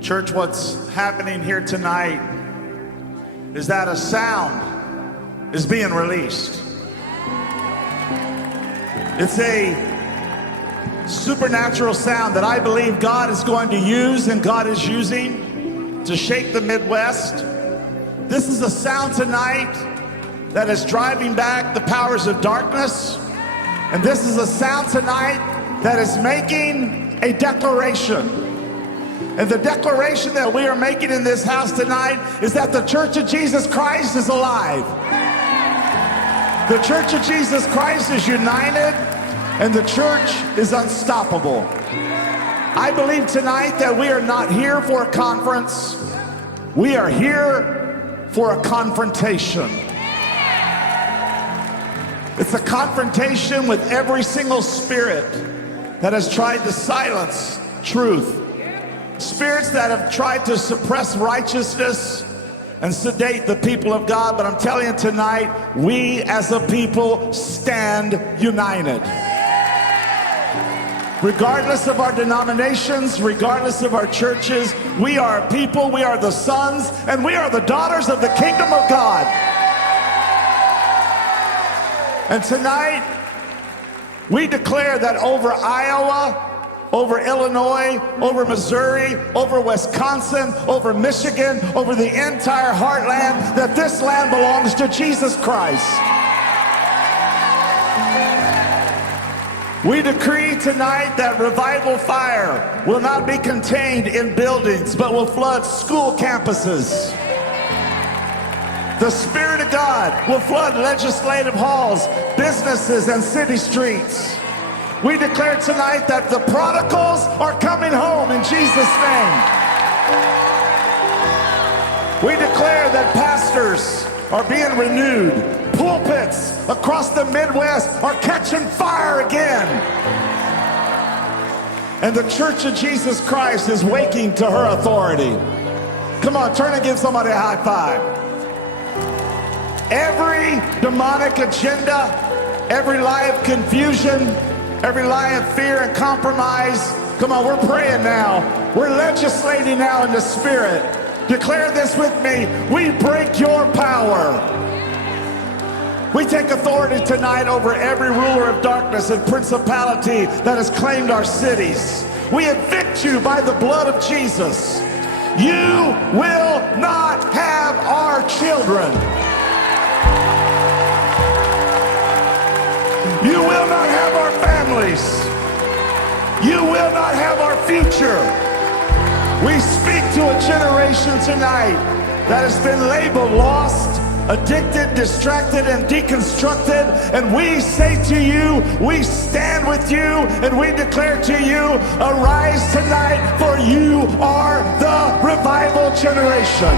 Church, what's happening here tonight is that a sound is being released. It's a supernatural sound that I believe God is going to use and God is using to shake the Midwest. This is a sound tonight that is driving back the powers of darkness. And this is a sound tonight that is making a declaration. And the declaration that we are making in this house tonight is that the Church of Jesus Christ is alive. The Church of Jesus Christ is united, and the church is unstoppable. I believe tonight that we are not here for a conference. We are here for a confrontation. It's a confrontation with every single spirit that has tried to silence truth. Spirits that have tried to suppress righteousness and sedate the people of God. But I'm telling you tonight, we as a people stand united. Regardless of our denominations, regardless of our churches, we are a people, we are the sons, and we are the daughters of the kingdom of God. And tonight, we declare that over Iowa, over Illinois, over Missouri, over Wisconsin, over Michigan, over the entire Heartland, that this land belongs to Jesus Christ. We decree tonight that revival fire will not be contained in buildings, but will flood school campuses. The Spirit of God will flood legislative halls, businesses, and city streets. We declare tonight that the prodigals are coming home in Jesus' name. We declare that pastors are being renewed. Pulpits across the Midwest are catching fire again. And the Church of Jesus Christ is waking to her authority. Come on, turn and give somebody a high five. Every demonic agenda, every lie of confusion, every lie of fear and compromise. Come on, we're praying now. We're legislating now in the Spirit. Declare this with me. We break your power. We take authority tonight over every ruler of darkness and principality that has claimed our cities. We evict you by the blood of Jesus. You will not have our children. You will not have our families. You will not have our future. We speak to a generation tonight that has been labeled lost, addicted, distracted, and deconstructed. And we say to you, we stand with you, and we declare to you, arise tonight, for you are the revival generation.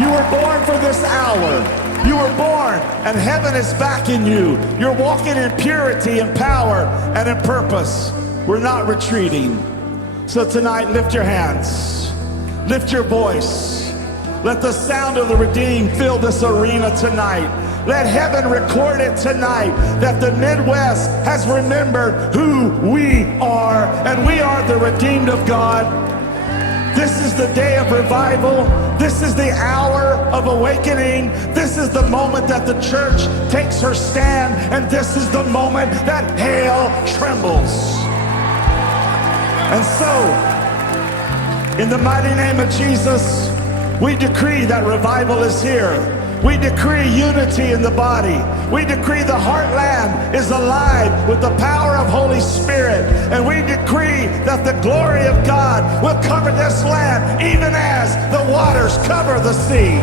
You were born for this hour. You were born, and heaven is backing you. You're walking in purity and power and in purpose. We're not retreating. So tonight, lift your hands. Lift your voice. Let the sound of the redeemed fill this arena tonight. Let heaven record it tonight that the Midwest has remembered who we are, and we are the redeemed of God. This is the day of revival. This is the hour of awakening. This is the moment that the church takes her stand, and this is the moment that hell trembles. And so, in the mighty name of Jesus, we decree that revival is here. We decree unity in the body. We decree the Heartland is alive with the power of Holy Spirit. And we decree that the glory of God will cover this land even as the waters cover the sea.